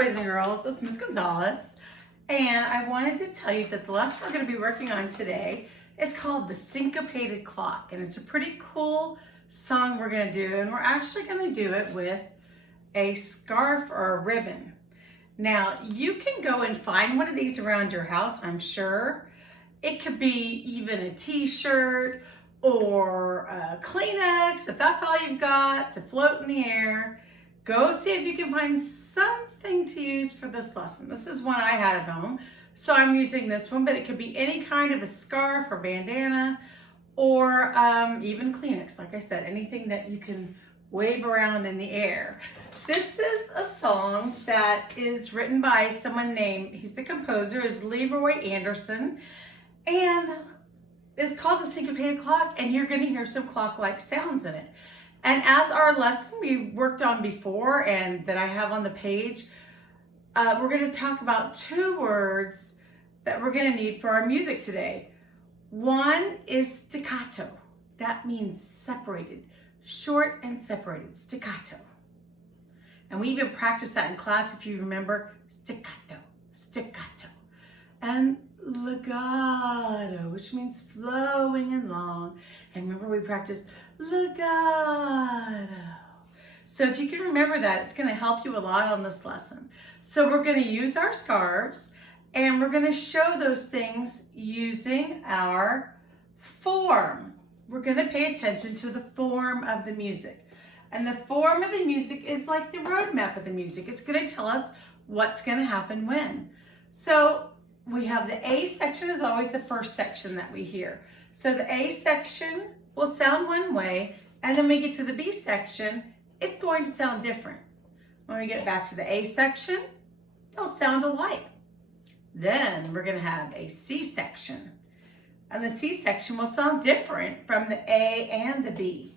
boys and girls, it's Miss Gonzalez, and I wanted to tell you that the lesson we're going to be working on today is called the Syncopated Clock, and it's a pretty cool song we're going to do, and we're actually going to do it with a scarf or a ribbon. Now, you can go and find one of these around your house, I'm sure. It could be even a t-shirt or a Kleenex, if that's all you've got to float in the air. Go see if you can find something to use for this lesson. This is one I had at home, so I'm using this one, but it could be any kind of a scarf or bandana or even Kleenex. Like I said, anything that you can wave around in the air. This is a song that is written by someone named, he's the composer, is Leroy Anderson, and it's called the Syncopated Clock, and you're going to hear some clock-like sounds in it. And as our lesson we worked on before and that I have on the page, we're going to talk about two words that we're going to need for our music today. One is staccato. That means separated, short and separated, staccato. And we even practiced that in class, if you remember, staccato, staccato. And legato, which means flowing and long. And remember we practiced legato. So if you can remember that, it's going to help you a lot on this lesson. So we're going to use our scarves and we're going to show those things using our form. We're going to pay attention to the form of the music. And the form of the music is like the roadmap of the music. It's going to tell us what's going to happen when. So we have the A section is always the first section that we hear. So the A section will sound one way, and then we get to the B section, it's going to sound different. When we get back to the A section, they'll sound alike. Then we're going to have a C section, and the C section will sound different from the A and the B.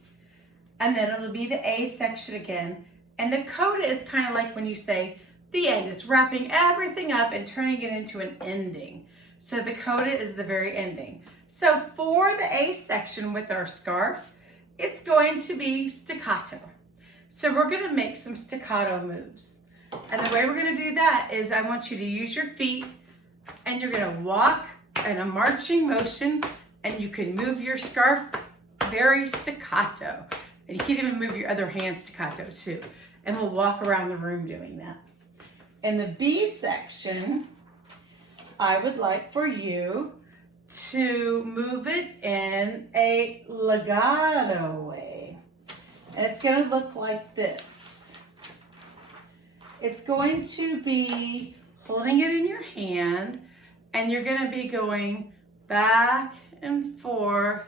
And then it'll be the A section again, and the coda is kind of like when you say the end. It's wrapping everything up and turning it into an ending. So the coda is the very ending. So for the A section with our scarf, it's going to be staccato. So we're going to make some staccato moves. And the way we're going to do that is I want you to use your feet and you're going to walk in a marching motion, and you can move your scarf very staccato. And you can even move your other hand staccato too. And we'll walk around the room doing that. In the B section, I would like for you to move it in a legato way. And it's going to look like this. It's going to be holding it in your hand, and you're going to be going back and forth,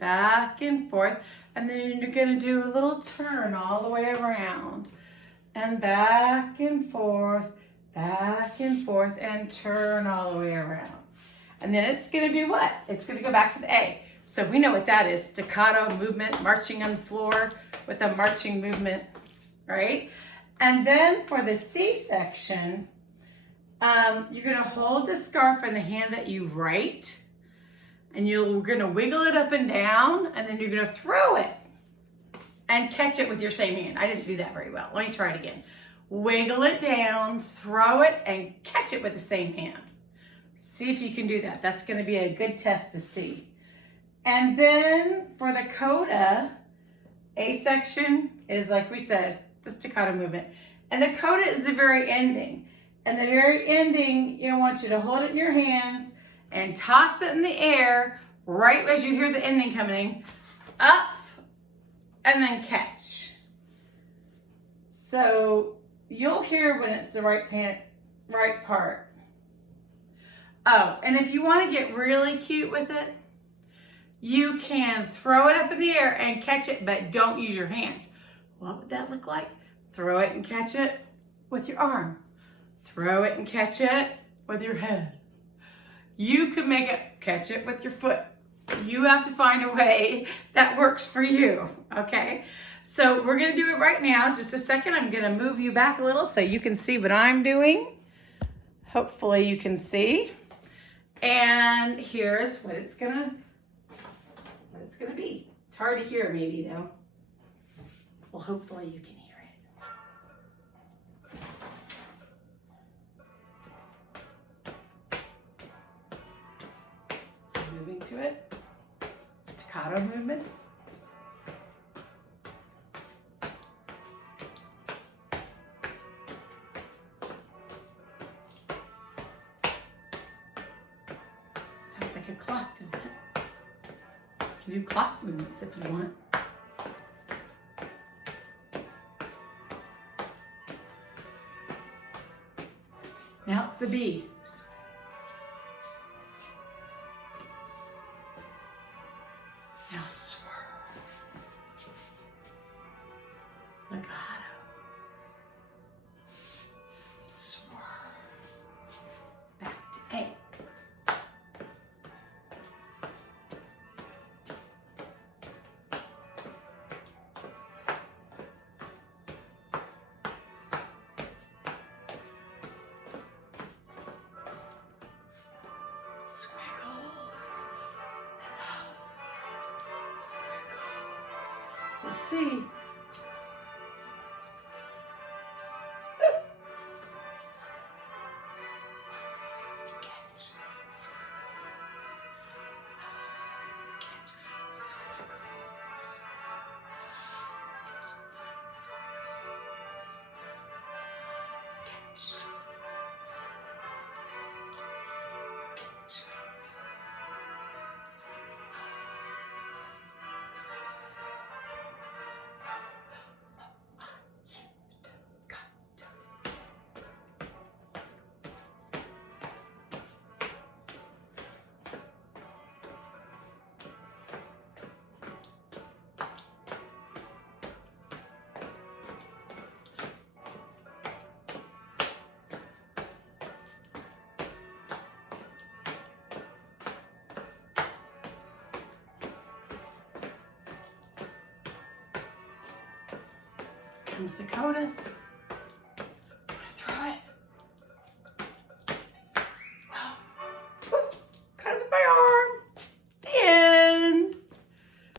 and then you're going to do a little turn all the way around. And back and forth, and turn all the way around. And then it's going to do what? It's going to go back to the A. So we know what that is, staccato movement, marching on the floor with a marching movement, right? And then for the C section, you're going to hold the scarf in the hand that you write, and you're going to wiggle it up and down, and then you're going to throw it and catch it with your same hand. I didn't do that very well. Let me try it again. Wiggle it down, throw it, and catch it with the same hand. See if you can do that. That's going to be a good test to see. And then for the coda, A section is, like we said, the staccato movement. And the coda is the very ending. And the very ending, I want you to hold it in your hands and toss it in the air right as you hear the ending coming, up, and then catch. So you'll hear when it's the right part. Oh, and if you want to get really cute with it, you can throw it up in the air and catch it, but don't use your hands. What would that look like? Throw it and catch it with your arm. Throw it and catch it with your head. You could make it catch it with your foot. You have to find a way that works for you, okay? So we're going to do it right now. Just a second. I'm going to move you back a little so you can see what I'm doing. Hopefully you can see. And here's what it's going to be. It's hard to hear maybe though. Well, hopefully you can hear it. it. Staccato movements. Sounds like a clock, doesn't it? You can do clock movements if you want. Now it's the B. Now swerve. Legato. Swerve. Back to A. Squiggles and out. Squiggles. It's a C. Squiggles. Catch. Squiggles. Catch. Squiggles. Squiggles. Catch. Comes the coda.